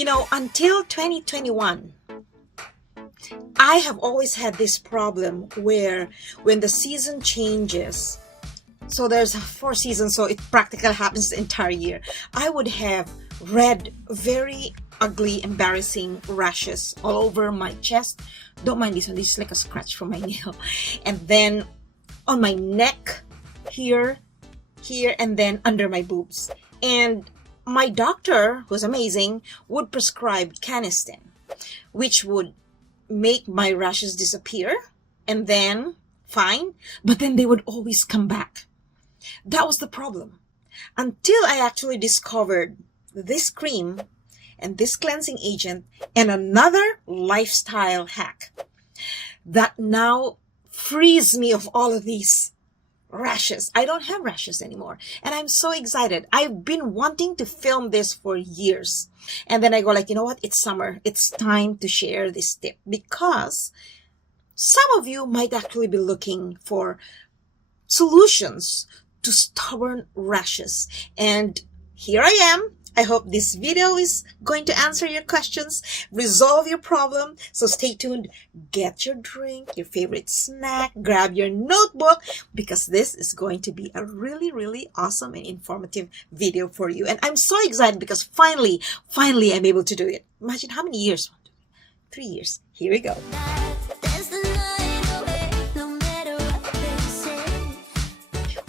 Until 2021, I have always had this problem where when the season changes, so there's 4 seasons, so it practically happens the entire year, I would have red, very ugly, embarrassing rashes all over my chest. Don't mind this one, this is like a scratch from my nail. And then on my neck, here, and then under my boobs. And my doctor, who's amazing, would prescribe Canesten, which would make my rashes disappear, and then fine, but then they would always come back. That was the problem. Until I actually discovered this cream and this cleansing agent and another lifestyle hack that now frees me of all of these rashes. I don't have rashes anymore. And I'm so excited. I've been wanting to film this for years. And then I go like, you know what? It's summer. It's time to share this tip because some of you might actually be looking for solutions to stubborn rashes. And here I am. I hope this video is going to answer your questions, resolve your problem. So stay tuned, get your drink, your favorite snack, grab your notebook, because this is going to be a really, really awesome and informative video for you. And I'm so excited because finally, I'm able to do it. Imagine how many years? 3 years. Here we go.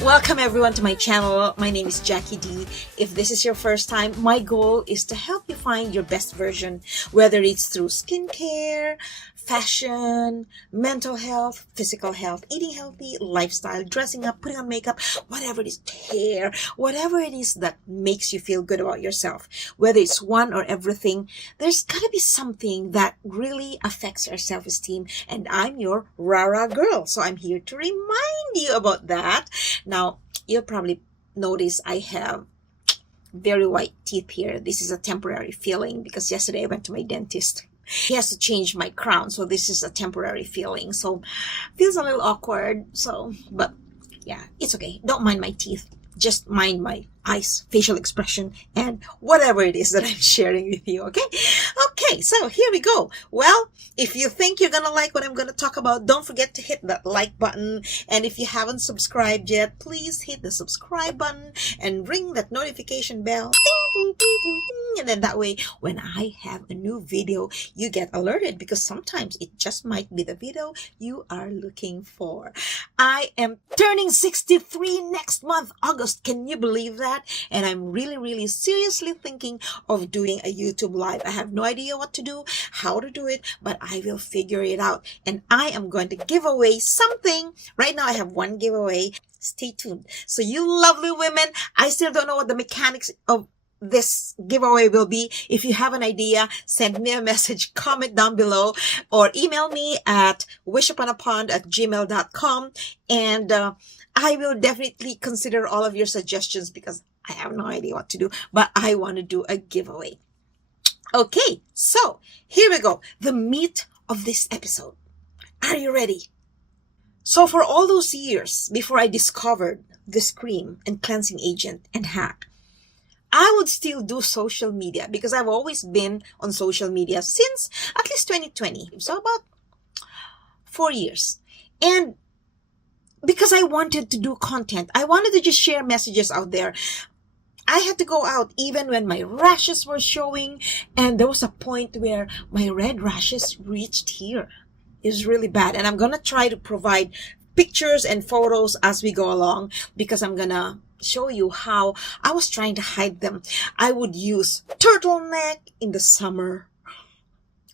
Welcome everyone to my channel. My name is Jackie D. If this is your first time, my goal is to help you find your best version, whether it's through skincare, fashion, mental health, physical health, eating healthy, lifestyle, dressing up, putting on makeup, whatever it is, hair, whatever it is that makes you feel good about yourself, whether it's one or everything, there's gotta be something that really affects our self-esteem, and I'm your rah-rah girl, so I'm here to remind you about that. Now, you'll probably notice I have very white teeth here. This is a temporary feeling because yesterday I went to my dentist. He has to change my crown, so this is a temporary feeling. So, feels a little awkward. But yeah, it's okay. Don't mind my teeth. Just mind my eyes, facial expression, and whatever it is that I'm sharing with you, okay? Okay, so here we go. Well, if you think you're gonna like what I'm gonna talk about, don't forget to hit that like button. And if you haven't subscribed yet, please hit the subscribe button and ring that notification bell. Ding, ding, ding, ding, ding. And then that way, when I have a new video, you get alerted because sometimes it just might be the video you are looking for. I am turning 63 next month, August. Can you believe that? And I'm really seriously thinking of doing a YouTube live. I have no idea what to do, how to do it, but I will figure it out. And I am going to give away something. Right now I have one giveaway. Stay tuned. So you lovely women, I still don't know what the mechanics of this giveaway will be. If you have an idea, send me a message, comment down below, or email me at wishuponapond@gmail.com, and I will definitely consider all of your suggestions because I have no idea what to do, but I want to do a giveaway. Okay, so here we go. The meat of this episode. Are you ready? So for all those years before I discovered this cream and cleansing agent and hack, I would still do social media because I've always been on social media since at least 2020. So about 4 years. And because I wanted to do content, I wanted to just share messages out there. I had to go out even when my rashes were showing, and there was a point where my red rashes reached here. It was really bad, and I'm gonna try to provide pictures and photos as we go along because I'm gonna show you how I was trying to hide them. I would use turtleneck in the summer,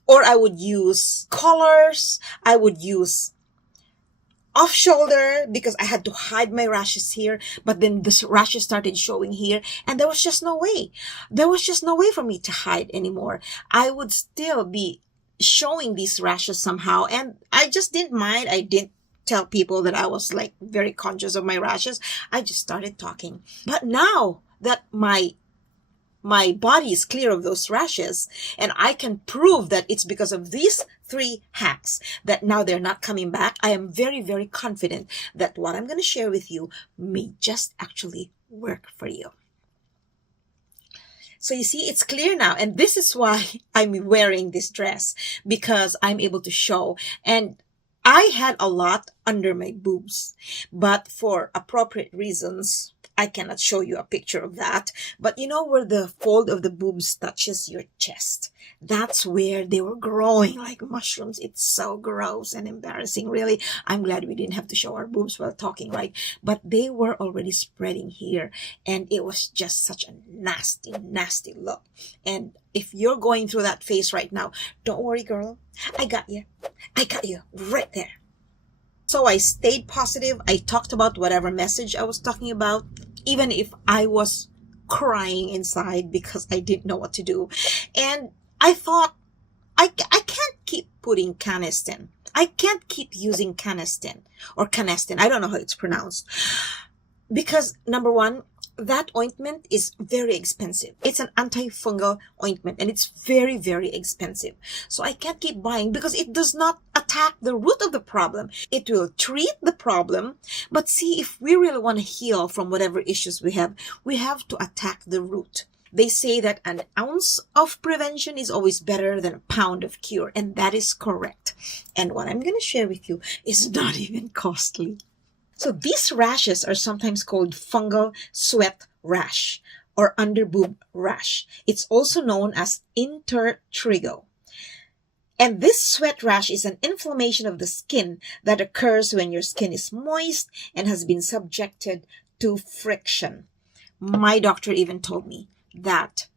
or I would use collars, I would use off shoulder because I had to hide my rashes here, but then the rashes started showing here, and there was just no way. There was just no way for me to hide anymore. I would still be showing these rashes somehow, and I just didn't mind. I didn't tell people that I was like very conscious of my rashes. I just started talking. But now that my body is clear of those rashes, and I can prove that it's because of these 3 hacks that now they're not coming back, I am very confident that what I'm going to share with you may just actually work for you. So you see, it's clear now. And this is why I'm wearing this dress, because I'm able to show. And I had a lot under my boobs, but for appropriate reasons, I cannot show you a picture of that. But you know where the fold of the boobs touches your chest? That's where they were growing like mushrooms. It's so gross and embarrassing, really. I'm glad we didn't have to show our boobs while talking, right? But they were already spreading here, and it was just such a nasty, nasty look. And if you're going through that phase right now, don't worry, girl. I got you. I got you right there. So I stayed positive. I talked about whatever message I was talking about, even if I was crying inside because I didn't know what to do. And I thought, I can't keep putting Canesten. I can't keep using Canesten or Canesten. I don't know how it's pronounced. Because number one, that ointment is very expensive. It's an antifungal ointment and it's very, very expensive. So I can't keep buying because it does not attack the root of the problem. It will treat the problem, but see, if we really want to heal from whatever issues we have to attack the root. They say that an ounce of prevention is always better than a pound of cure, and that is correct. And what I'm going to share with you is not even costly. So these rashes are sometimes called fungal sweat rash or underboob rash. It's also known as intertrigo. And this sweat rash is an inflammation of the skin that occurs when your skin is moist and has been subjected to friction. My doctor even told me that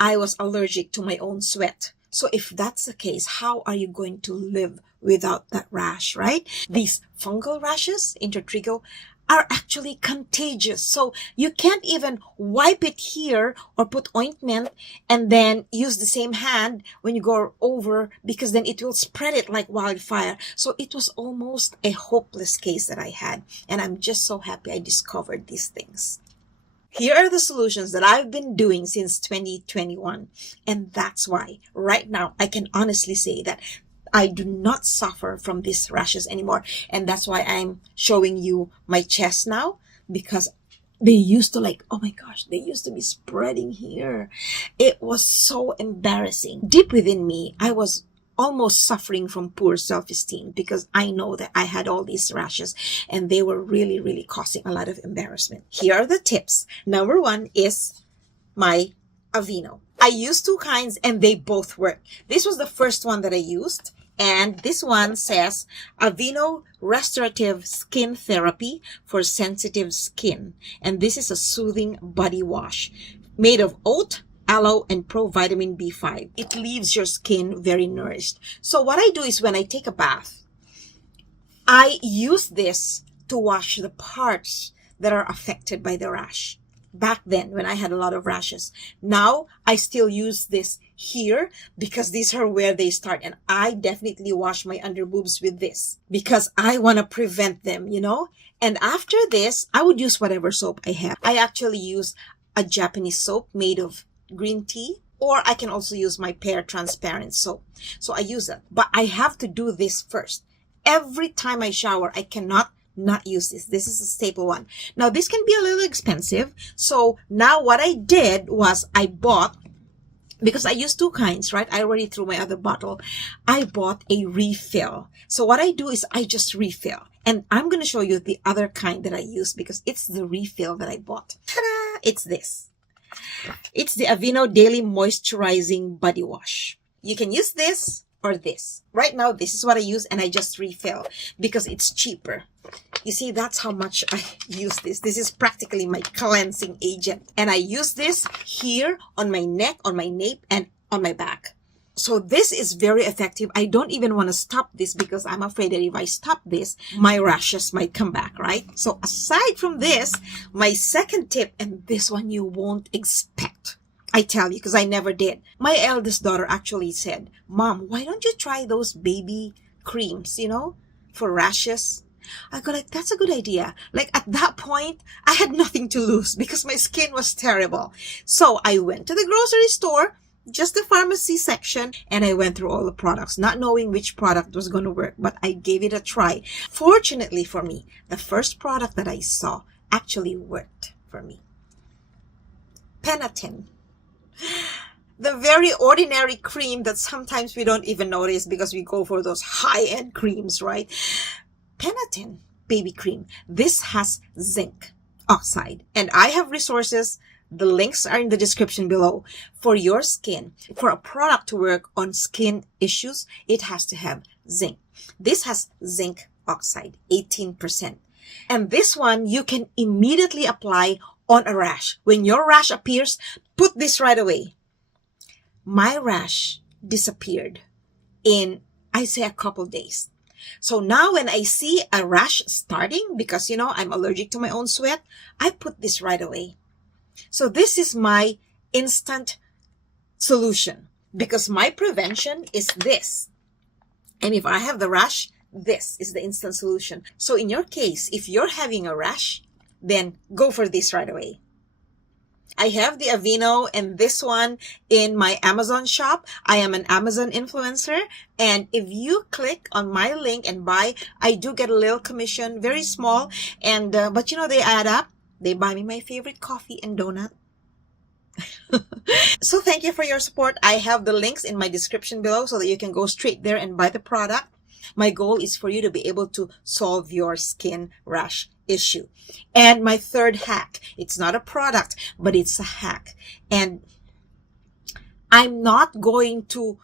I was allergic to my own sweat. So if that's the case, how are you going to live without that rash, right? These fungal rashes, intertrigo, are actually contagious. So you can't even wipe it here or put ointment and then use the same hand when you go over, because then it will spread it like wildfire. So it was almost a hopeless case that I had. And I'm just so happy I discovered these things. Here are the solutions that I've been doing since 2021. And that's why right now I can honestly say that I do not suffer from these rashes anymore. And that's why I'm showing you my chest now, because they used to oh my gosh, they used to be spreading here. It was so embarrassing. Deep within me, I was almost suffering from poor self-esteem because I know that I had all these rashes and they were really, really causing a lot of embarrassment. Here are the tips. Number one is my Aveeno. I used two kinds and they both work. This was the first one that I used. And this one says Aveeno Restorative Skin Therapy for Sensitive Skin. And this is a soothing body wash made of oat, aloe, and provitamin B5. It leaves your skin very nourished. So what I do is when I take a bath, I use this to wash the parts that are affected by the rash. Back then, when I had a lot of rashes. Now, I still use this here because these are where they start. And I definitely wash my underboobs with this because I want to prevent them, you know. And after this, I would use whatever soap I have. I actually use a Japanese soap made of green tea, or I can also use my Pear transparent soap. So I use that. But I have to do this first. Every time I shower, I cannot not use this. This is a staple one. Now, this can be a little expensive. So now what I did was I bought, because I used two kinds, right? I already threw my other bottle. I bought a refill. So what I do is I just refill. And I'm going to show you the other kind that I use because it's the refill that I bought. Ta-da! It's this. It's the Aveeno Daily Moisturizing Body Wash. You can use this or this. Right now, this is what I use and I just refill because it's cheaper. You see, that's how much I use this. This is practically my cleansing agent. And I use this here on my neck, on my nape, and on my back. So this is very effective. I don't even want to stop this because I'm afraid that if I stop this, my rashes might come back, right? So aside from this, my second tip, and this one you won't expect, I tell you, because I never did. My eldest daughter actually said, Mom, why don't you try those baby creams, you know, for rashes? I go like, that's a good idea. Like at that point, I had nothing to lose because my skin was terrible. So I went to the grocery store, just the pharmacy section, and I went through all the products, not knowing which product was going to work, but I gave it a try. Fortunately for me, the first product that I saw actually worked for me. Penaten. The very ordinary cream that sometimes we don't even notice because we go for those high-end creams, right? Penaten baby cream. This has zinc oxide, and I have resources. The links are in the description below. For your skin, for a product to work on skin issues, it has to have zinc. This has zinc oxide, 18%. And this one you can immediately apply on a rash. When your rash appears, put this right away. My rash disappeared in, I say, a couple days. So now when I see a rash starting, because I'm allergic to my own sweat, I put this right away. So this is my instant solution, because my prevention is this. And if I have the rash, this is the instant solution. So in your case, if you're having a rash, then go for this right away. I have the Aveeno and this one in my Amazon shop. I am an Amazon influencer. And if you click on my link and buy, I do get a little commission, very small. And but they add up. They buy me my favorite coffee and donut. So thank you for your support. I have the links in my description below so that you can go straight there and buy the product. My goal is for you to be able to solve your skin rash issue. And my third hack, it's not a product, but it's a hack. And I'm not going to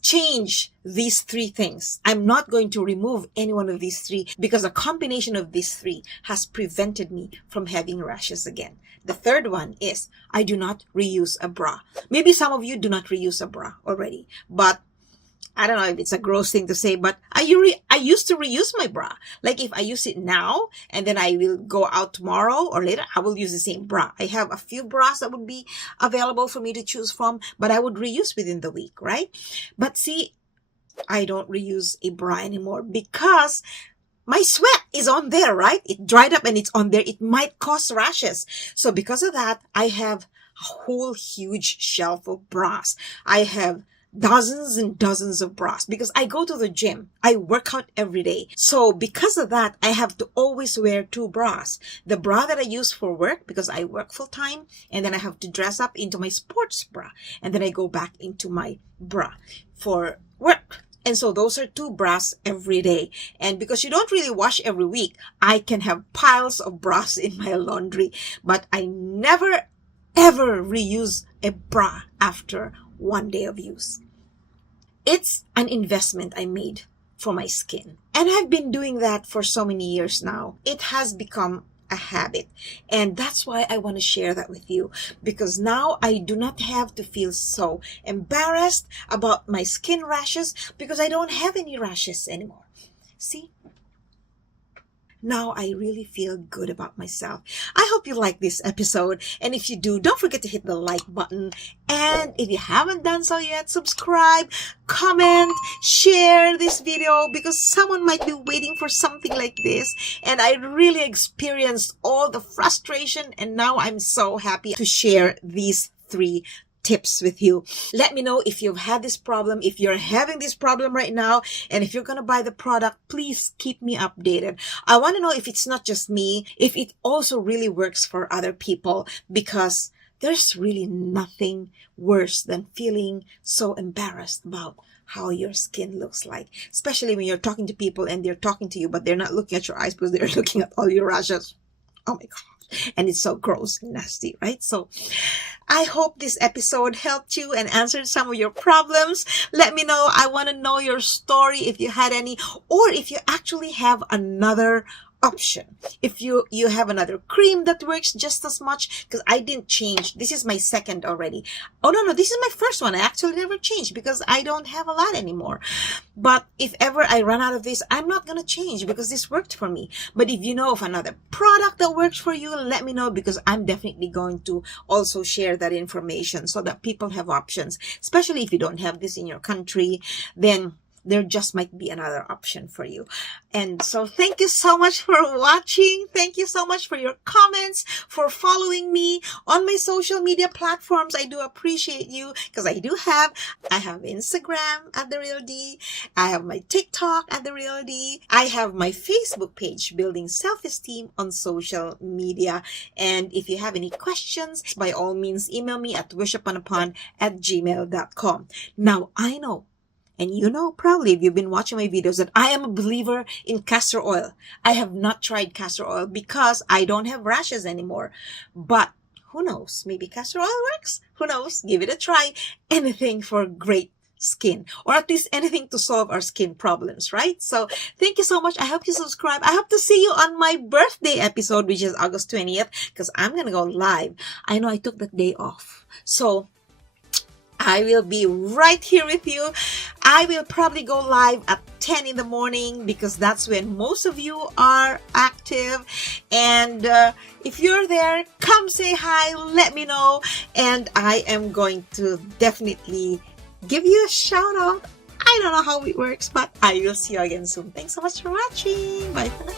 change these three things. I'm not going to remove any one of these three, because a combination of these three has prevented me from having rashes again. The third one is I do not reuse a bra. Maybe some of you do not reuse a bra already, but I don't know if it's a gross thing to say, but I used to reuse my bra. Like if I use it now and then I will go out tomorrow or later, I will use the same bra. I have a few bras that would be available for me to choose from, but I would reuse within the week, right? But see, I don't reuse a bra anymore because my sweat is on there, right? It dried up and it's on there. It might cause rashes. So because of that, I have a whole huge shelf of bras. I have dozens and dozens of bras because I go to the gym. I work out every day. So because of that, I have to always wear two bras. The bra that I use for work because I work full time, and then I have to dress up into my sports bra, and then I go back into my bra for work. And so those are two bras every day. And because you don't really wash every week, I can have piles of bras in my laundry, but I never ever reuse a bra after one day of use. It's an investment I made for my skin. And I've been doing that for so many years now. It has become a habit. And that's why I want to share that with you. Because now I do not have to feel so embarrassed about my skin rashes because I don't have any rashes anymore. See? Now I really feel good about myself. I hope you like this episode. And if you do, don't forget to hit the like button. And if you haven't done so yet, subscribe, comment, share this video because someone might be waiting for something like this. And I really experienced all the frustration. And now I'm so happy to share these three tips with you. Let me know if you've had this problem, if you're having this problem right now, and if you're going to buy the product, please keep me updated. I want to know if it's not just me, if it also really works for other people, because there's really nothing worse than feeling so embarrassed about how your skin looks like, especially when you're talking to people and they're talking to you, but they're not looking at your eyes because they're looking at all your rashes. Oh my God. And it's so gross and nasty, right? So I hope this episode helped you and answered some of your problems. Let me know. I want to know your story if you had any, or if you actually have another option. If you have another cream that works just as much, because I didn't change. This is my second already. Oh, no, this is my first one. I actually never changed because I don't have a lot anymore. But if ever I run out of this, I'm not going to change because this worked for me. But if you know of another product that works for you, let me know, because I'm definitely going to also share that information so that people have options, especially if you don't have this in your country. Then there just might be another option for you. And so thank you so much for watching. Thank you so much for your comments, for following me on my social media platforms. I do appreciate you because I have Instagram at The Real D. I have my TikTok at The Real D. I have my Facebook page, Building Self-Esteem on Social Media. And if you have any questions, by all means, email me at wishuponapond@gmail.com. Now, I know, and you know probably if you've been watching my videos, that I am a believer in castor oil. I have not tried castor oil because I don't have rashes anymore. But who knows? Maybe castor oil works? Who knows? Give it a try. Anything for great skin, or at least anything to solve our skin problems, right? So thank you so much. I hope you subscribe. I hope to see you on my birthday episode, which is August 20th, because I'm gonna go live. I know I took that day off, so I will be right here with you. I will probably go live at 10 in the morning because that's when most of you are active. And if you're there, come say hi, let me know, and I am going to definitely give you a shout out. I don't know how it works, but I will see you again soon. Thanks so much for watching. Bye for now.